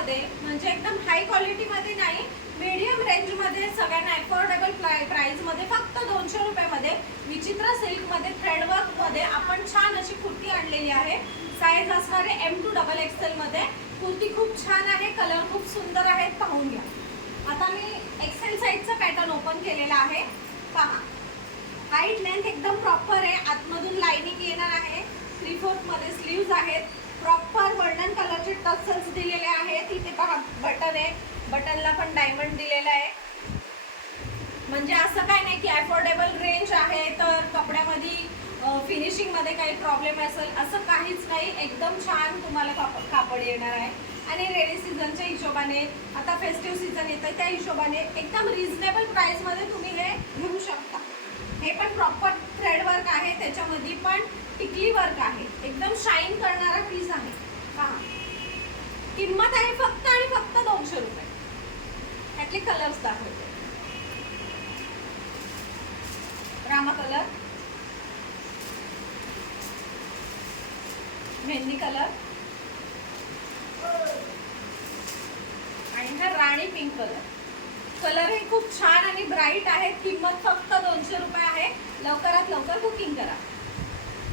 मध्ये, म्हणजे एकदम हाय क्वालिटी मध्ये नाही, मीडियम रेंज मध्ये सगळ्यांना अफोर्डेबल प्राइस मध्ये फक्त 200 रुपयामध्ये विचित्र सिल्क मध्ये थ्रेडवर्क मध्ये आपण छान अशी कुर्ती आणलेली आहे। साईज असणार आहे M2 XXL मध्ये। कुर्ती खूप छान आहे, कलर खूप सुंदर आहेत, पाहून घ्या। आता मी एक्सेल साईजचा पॅटर्न ओपन केलेला आहे, पहा। हाईट लेंथ एकदम प्रॉपर आहे, आतमधून लाइनिंग येणार आहे, 3/4 मध्ये स्लीव्ज आहेत, प्रॉपर गोल्डन कलरचे टसल्स दिलेले आहेत। इथे पहा बटन आहे, बटनला पण डायमंड दिलेला आहे। म्हणजे असं काय नाही की अफोर्डेबल रेंज आहे तर कपड्यामध्ये फिनिशिंग मध्ये काही प्रॉब्लेम असेल, असं काहीच नाही। एकदम छान तुम्हाला कापड येणार आहे आणि रेनी सीझनच्या हिशोबाने, आता फेस्टिव्ह सीझन येतं त्या हिशोबाने एकदम रिझनेबल प्राइस मध्ये तुम्ही हे घेऊ शकता। हे पण प्रॉपर थ्रेड वर्क आहे, त्याच्यामध्ये पण टिकली वर्क आहे, एकदम शाईन करणारा पीस आहे। पहा, किंमत आहे फक्त आणि फक्त 200 रुपये। त्यातले कलर्स दाखवते, रामा कलर, मेहंदी कलर आणि हा राणी पिंक कलर। कलर हे खूप छान आणि ब्राईट आहेत। किंमत फक्त 200 रुपये आहे। लवकरात लवकर बुकिंग करा।